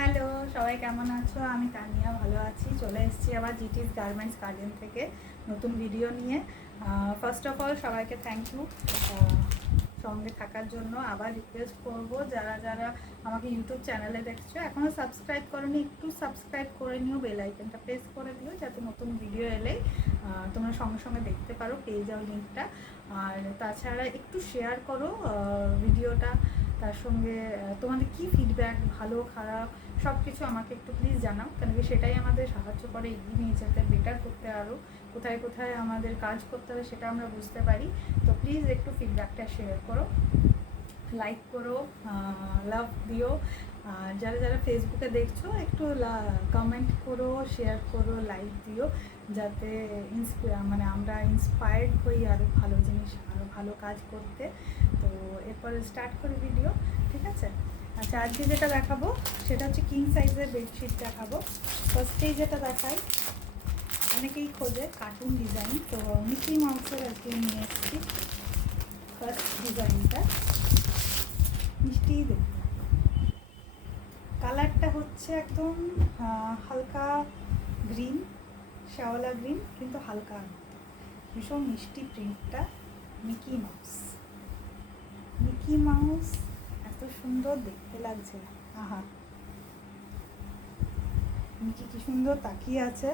Hello, সবাই কেমন আছো? আমি তানিয়া ভালো আছি। চলে এসেছি আবার জিটিস গার্মেন্টস গার্ডেন থেকে নতুন ভিডিও নিয়ে। ফার্স্ট অফ অল সবাইকে থ্যাংক ইউ সঙ্গে থাকার জন্য। আবার রিকোয়েস্ট করব, যারা যারা আমাকে ইউটিউব চ্যানেলে দেখছো এখনও সাবস্ক্রাইব করোনি, একটু সাবস্ক্রাইব করে নিও, বেল আইকনটা প্রেস করে দিও, যাতে নতুন ভিডিও এলেই তোমরা সঙ্গে সঙ্গে দেখতে পারো, পেয়ে যাও লিঙ্কটা। আর তাছাড়া একটু শেয়ার করো ভিডিওটা। তার সঙ্গে তোমাদের কি ফিডব্যাক, ভালো খারাপ সব কিছু আমাকে একটু প্লিজ জানাও, কেন কি সেটাই আমাদের সাহায্য করে এগিয়ে নিয়ে যেতে, বেটার করতে, আরও কোথায় কোথায় আমাদের কাজ করতে হবে সেটা আমরা বুঝতে পারি। তো প্লিজ একটু ফিডব্যাকটা শেয়ার করো, লাইক করো, লাভ দিও। আর যারা যারা ফেসবুকে দেখছো একটু কমেন্ট করো, শেয়ার করো, লাইক দিও, যাতে মানে আমরা ইন্সপায়ার্ড হই আরও ভালো জিনিস, আরও ভালো কাজ করতে। তো এরপরে স্টার্ট করি ভিডিও, ঠিক আছে? আচ্ছা, আজকে যেটা দেখাবো সেটা হচ্ছে কিং সাইজের বেডশিট দেখাবো। ফার্স্টেই যেটা দেখাই, অনেকেই খোঁজে কার্টুন ডিজাইন, তো মিকি মাউসের আজকে নিয়ে এসেছি। ফার্স্ট ডিজাইনটা মিষ্টি দেখতে, কালারটা হচ্ছে একদম হালকা গ্রিন, শ্যাওলা গ্রিন, কিন্তু হালকা ভীষণ মিষ্টি প্রিন্টটা। মিকি মাউস, মিকি মাউস এত সুন্দর দেখতে লাগছে, আহা মিকি কি সুন্দর তাকিয়ে আছে।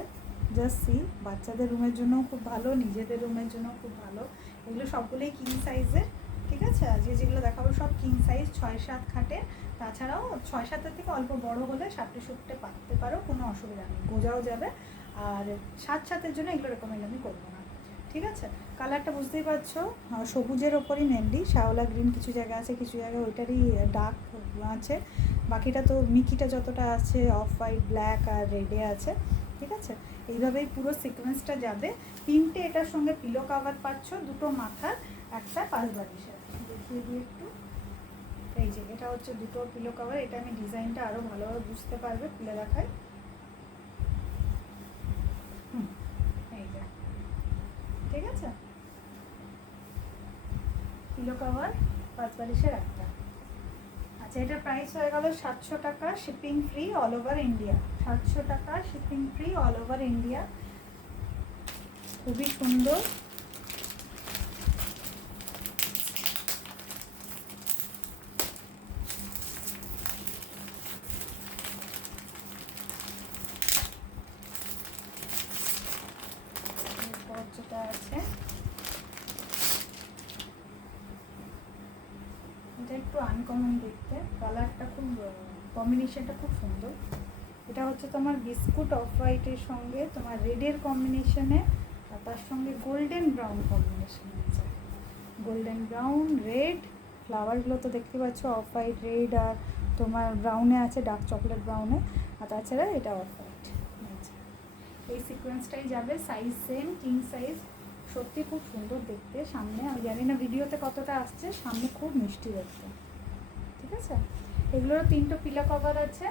জাস্ট সি, বাচ্চাদের রুমের জন্যও খুব ভালো, নিজেদের রুমের জন্য খুব ভালো। এগুলো সবগুলোই কিং সাইজের, ঠিক আছে? আজকে যেগুলো দেখাবো সব কিং সাইজ, 6-7 খাটে। তাছাড়াও 6-7-এর থেকে অল্প বড় হলে 7-8 পাততে পারো, কোনো অসুবিধা নেই, গোজাও যাবে। আর 7-7-এর জন্য এগুলো রেকমেন্ড আমি করবো না, ঠিক আছে? কালারটা বুঝতেই পারছো, সবুজের ওপরই মেনলি, শ্যাওলা গ্রিন কিছু জায়গা আছে, কিছু জায়গায় ওইটারই ডার্ক আছে। বাকিটা তো মিকিটা যতটা আছে অফ হোয়াইট, ব্ল্যাক আর রেডে আছে, ঠিক আছে? এইভাবেই পুরো সিকোয়েন্সটা যাবে। 3টে এটার সঙ্গে পিলো কাভার পাচ্ছ, 2টো মাথার, একটা পাশ বালিশের। দেখিয়ে দিই একটু, এই যে এটা হচ্ছে 2টো পিলো কাভার। এটা আমি ডিজাইনটা আরও ভালোভাবে বুঝতে পারবে, খুলে দেখাই। এই যে, ঠিক আছে, পিলো কাভার, পাঁচ বালিশের একটা। আচ্ছা, এটার প্রাইস হয়ে গেল 700 টাকা, shipping free all over India. 700 টাকা shipping free all over India, খুবই সুন্দর। এরপর যেটা আছে, এটা একটু আনকমন দেখতে, কালারটা খুব, কম্বিনেশনটা খুব সুন্দর। এটা হচ্ছে তোমার বিস্কুট অফ হোয়াইটের সঙ্গে তোমার রেডের কম্বিনেশনে, আর তার সঙ্গে গোল্ডেন ব্রাউন কম্বিনেশন আছে। গোল্ডেন ব্রাউন, রেড, ফ্লাওয়ারগুলো তো দেখতে পাচ্ছ অফ হোয়াইট, রেড আর তোমার ব্রাউনে আছে, ডার্ক চকলেট ব্রাউনে। আর তাছাড়া এটা অফ হোয়াইট। এই সিকোয়েন্সটাই যাবে, সাইজ সেম, কিং সাইজ। সত্যি খুব সুন্দর দেখতে। সামনে আমি জানি না ভিডিওতে কতটা আসছে, সামনে খুব মিষ্টি দেখতে, ঠিক আছে? এগুলোরও 3টো পিলো কভার আছে,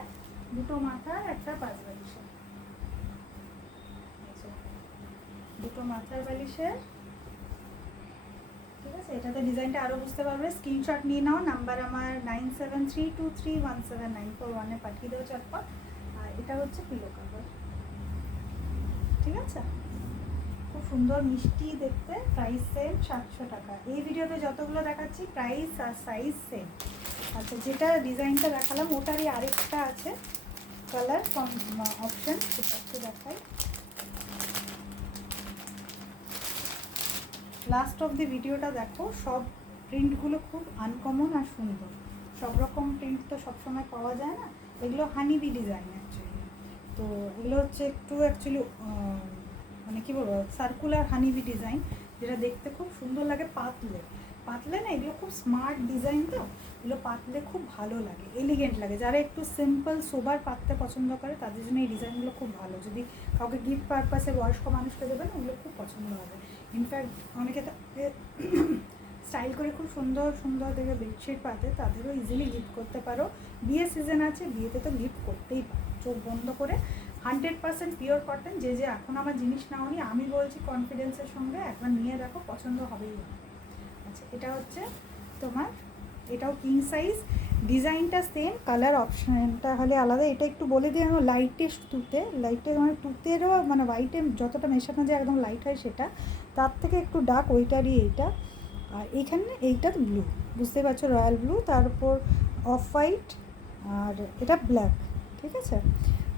2টো মাথার, একটা পাঁচ বালিশের। 2টো মাথার বালিশের, ঠিক আছে? এটাতে ডিজাইনটা আরও বুঝতে পারবে। স্ক্রিনশট নিয়ে নাও, নাম্বার আমার 9732317941-এ পাঠিয়ে দেবো চটপট। আর এটা হচ্ছে পিলো কভার, ঠিক আছে? খুব সুন্দর মিষ্টি দেখতে, প্রাইস সেম 700 টাকা। এই ভিডিওতে যতগুলো দেখাচ্ছি প্রাইস আর সাইজ সেম। আচ্ছা, যেটা ডিজাইনটা দেখালাম ওটারই আরেকটা আছে কালার অপশন, সেটা একটু দেখাই। লাস্ট অফ দি ভিডিওটা দেখো, সব প্রিন্টগুলো খুব আনকমন আর সুন্দর। সব রকম প্রিন্ট তো সবসময় পাওয়া যায় না, এগুলো হানিবি ডিজাইন অ্যাকচুয়ালি। তো এগুলো হচ্ছে একটু অ্যাকচুয়ালি মানে কী বলবো, সার্কুলার হানিবি ডিজাইন, যেটা দেখতে খুব সুন্দর লাগে। পাতলে পাতলে না, এগুলো খুব স্মার্ট ডিজাইন, তো এগুলো পাতলে খুব ভালো লাগে, এলিগেন্ট লাগে। যারা একটু সিম্পল সোবার পাততে পছন্দ করে তাদের জন্য এই ডিজাইনগুলো খুব ভালো। যদি কাউকে গিফট পারপাসে বয়স্ক মানুষকে দেবেন, ওগুলো খুব পছন্দ হবে। ইনফ্যাক্ট অনেকে স্টাইল করে খুব সুন্দর সুন্দর দেখে বেডশিট পাতে, তাদেরও ইজিলি গিফট করতে পারো। বিয়ে সিজন আছে, বিয়েতে তো গিফট করতেই পারো চোখ বন্ধ করে। 100% পিওর কটন। যে যে এখন আমার জিনিস নাওনি, আমি বলছি কনফিডেন্সের সঙ্গে একবার নিয়ে দেখো, পছন্দ হবেই হবে। আচ্ছা, এটা হচ্ছে তোমার, এটাও কিং সাইজ। ডিজাইনটা সেম, কালার অপশানটা হলে আলাদা। এটা একটু বলে দিই আমার লাইটেস্ট তুতে, লাইটের মানে তুতেরও মানে হোয়াইটে যতটা মেশানো যায় একদম লাইট হয় সেটা, তার থেকে একটু ডার্ক ওইটারই এইটা। আর এইখানে এইটা ব্লু, বুঝতে পারছো, রয়্যাল ব্লু, তারপর অফ হোয়াইট, আর এটা ব্ল্যাক, ঠিক আছে,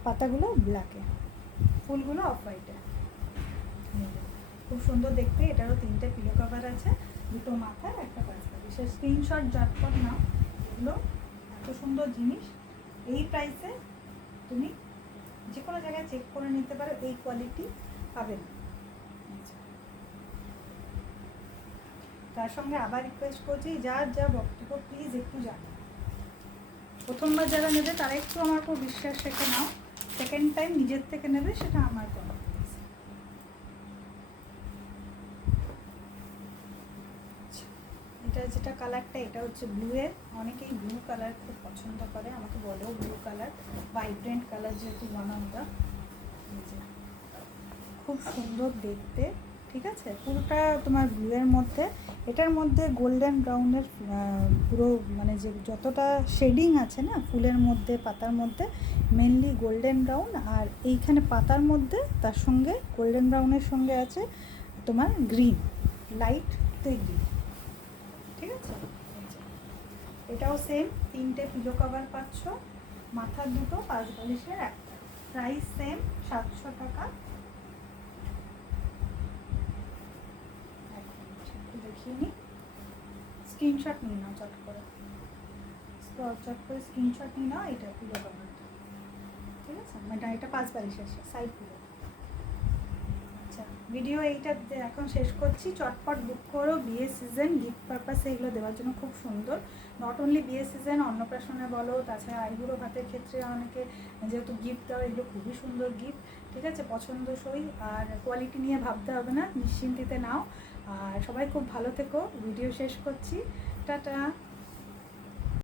পাতাগুলো ব্ল্যাকে, ফুলগুলো অফ হোয়াইটে। খুব সুন্দর দেখতে। এটারও 3টে পিলো কভার আছে, 2টো মাথায়, একটা পাঁচপাতি। সে স্ক্রিনশট ঝটপট নাও, এগুলো এত সুন্দর জিনিস এই প্রাইসে তুমি যে কোনো জায়গায় চেক করে নিতে পারো, এই কোয়ালিটি পাবে না। তার সঙ্গে আবার রিকোয়েস্ট করছি, যার যা বক্তব্য প্লিজ একটু জানো। প্রথমবার যারা নেবে তারা একটু আমার উপর বিশ্বাস রেখে নাও, সেকেন্ড টাইম নিজের থেকে নেবে সেটা আমার কোনো। এটা যেটা কালারটা, এটা হচ্ছে ব্লু এর, অনেকেই ব্লু কালার খুব পছন্দ করে, আমাকে বলেও ব্লু কালার, ভাইব্রেন্ট কালার যেহেতু বানানোটা, খুব সুন্দর দেখতে, ঠিক আছে, পুরোটা তোমার ব্লু এর মধ্যে। এটার মধ্যে গোল্ডেন ব্রাউনের পুরো মানে যে যতটা শেডিং আছে না ফুলের মধ্যে, পাতার মধ্যে মেনলি গোল্ডেন ব্রাউন, আর এইখানে পাতার মধ্যে তার সঙ্গে গোল্ডেন ব্রাউনের সঙ্গে আছে তোমার গ্রিন, লাইট গ্রিন, ঠিক আছে। এটাও সেম, 3টে পিলো কভার পাচ্ছ, মাথার 2টো, 5 বালিশের একটা, প্রাইস সেম 700 টাকা। দেখিয়ে নিই, স্ক্রিনশট নিয়ে নাও চট করে, স্ক্রিনশট নিয়ে নাও। এটা পিলো কভারটা, ঠিক আছে, মানে এটা 5 বালিশের সাইড পিলো। আচ্ছা, ভিডিও এইটা এখন শেষ করছি। চটপট বুক করো, বিয়ের সিজন, গিফট পারপাসে এগুলো দেওয়ার জন্য খুব সুন্দর। নট অনলি বিয়ের সিজন, অন্নপ্রাশনে বলো, তাছাড়া আইবুড়ো ভাতের ক্ষেত্রে অনেকে যেহেতু গিফট দেওয়া, এগুলো খুবই সুন্দর গিফট, ঠিক আছে, পছন্দসই। আর কোয়ালিটি নিয়ে ভাবতে হবে না, নিশ্চিন্তিতে নাও। আর সবাই খুব ভালো থেকো, ভিডিও শেষ করছি, টাটা।